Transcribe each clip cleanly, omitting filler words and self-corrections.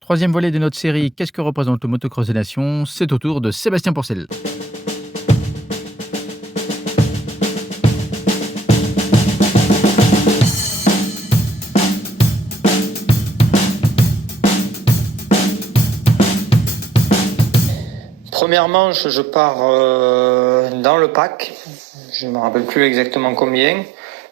Troisième volet de notre série Qu'est-ce que représente le motocross des nations? C'est au tour de Sébastien Pourcel. Première manche, je pars dans le pack. Je ne me rappelle plus exactement combien.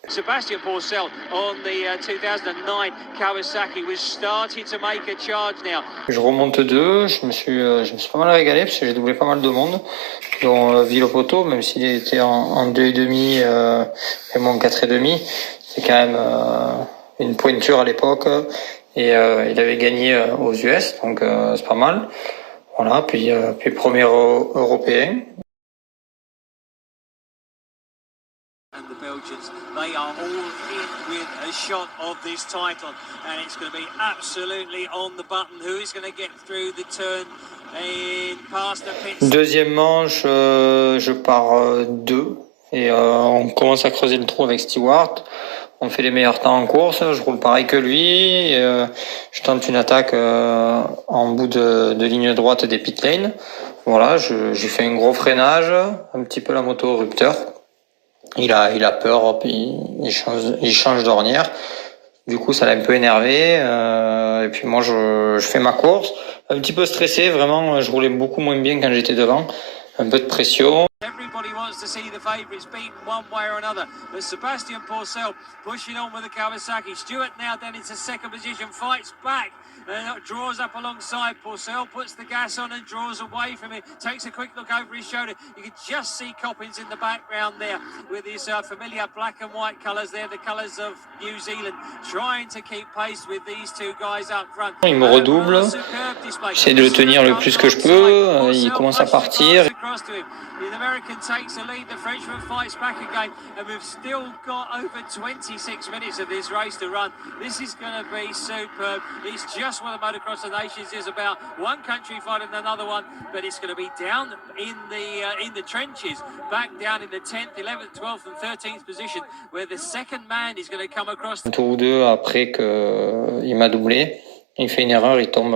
Sebastian Pourcel on the 2009 Kawasaki was starting to make a charge now. Je remonte deux, je me suis pas mal régalé parce que j'ai doublé pas mal de monde, dont Villopoto, même s'il était en 2,5 et moi en 4,5. C'est quand même une pointure à l'époque et il avait gagné aux US, donc c'est pas mal. Voilà, puis premier européen. And the Belgians, they are all in with a shot of this title, and it's going to be absolutely on the button. Who is going to get through the turn in past the pits? Deuxième manche, je pars 2 et on commence à creuser le trou avec Stewart. On fait les meilleurs temps en course, je roule pareil que lui, je tente une attaque en bout de ligne droite des pit lanes. Voilà, j'ai fait un gros freinage, un petit peu la moto au rupteur. Il a peur, hop, il change d'ornière. Du coup, ça l'a un peu énervé. Et puis moi, je fais ma course, un petit peu stressé. Vraiment, je roulais beaucoup moins bien quand j'étais devant. Un peu de pression. Everybody wants to see the favourites beaten one way or another. But Sebastian Pourcel pushing on with the Kawasaki. Stewart now down into second position, fights back and draws up alongside. Pourcel puts the gas on and draws away from it. Takes a quick look over his shoulder. You can just see Coppins in the background there with his familiar black and white colours there, the colours of New Zealand, trying to keep pace with these two guys up front. Il me redouble. J'essaie de le tenir le plus que je peux. Il commence à partir. The American takes the lead, the Frenchman fights back again, and we've still got over 26 minutes of this race to run. This is going to be superb. It's just what the Motocross of Nations is about. One country fighting another one, but it's going to be down in the trenches, back down in the 10th, 11th, 12th and 13th position, where the second man is going to come across. Un tour ou deux après qu'il m'a doublé, il fait une erreur, il tombe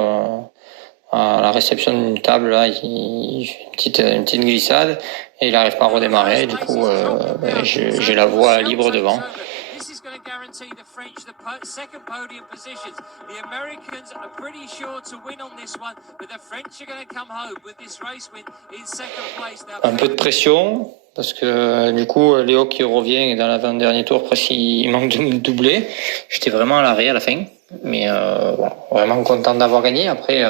à la réception d'une table, là, il fait une petite glissade et il n'arrive pas à redémarrer. Du coup, j'ai la voie libre devant. The French the second podium positions. The Americans are pretty sure to win on this one, but the French are going to come home with this race win in second place. Now, un peu de pression parce que du coup Léo qui revient dans l'avant-dernier tour presque il manque de me doubler. J'étais vraiment à l'arrêt à la fin, mais vraiment content d'avoir gagné. Après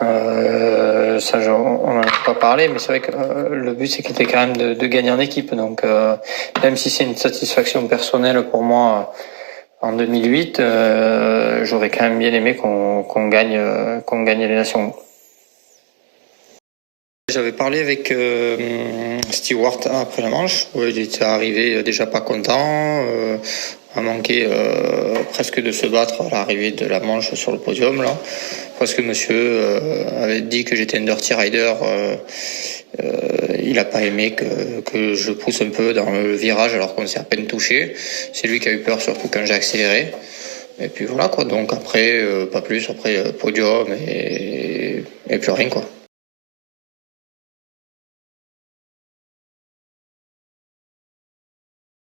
ça on n'en a pas parlé, mais c'est vrai que le but c'était quand même de gagner en équipe. Donc même si c'est une satisfaction personnelle pour moi en 2008, j'aurais quand même bien aimé qu'on gagne les nations. J'avais parlé avec Stewart après la manche. Il était arrivé déjà pas content, a manqué presque de se battre à l'arrivée de la manche sur le podium là. Parce que monsieur avait dit que j'étais un dirty rider. Il a pas aimé que je pousse un peu dans le virage alors qu'on s'est à peine touché. C'est lui qui a eu peur surtout quand j'ai accéléré. Et puis voilà quoi. Donc après pas plus. Après podium et plus rien quoi.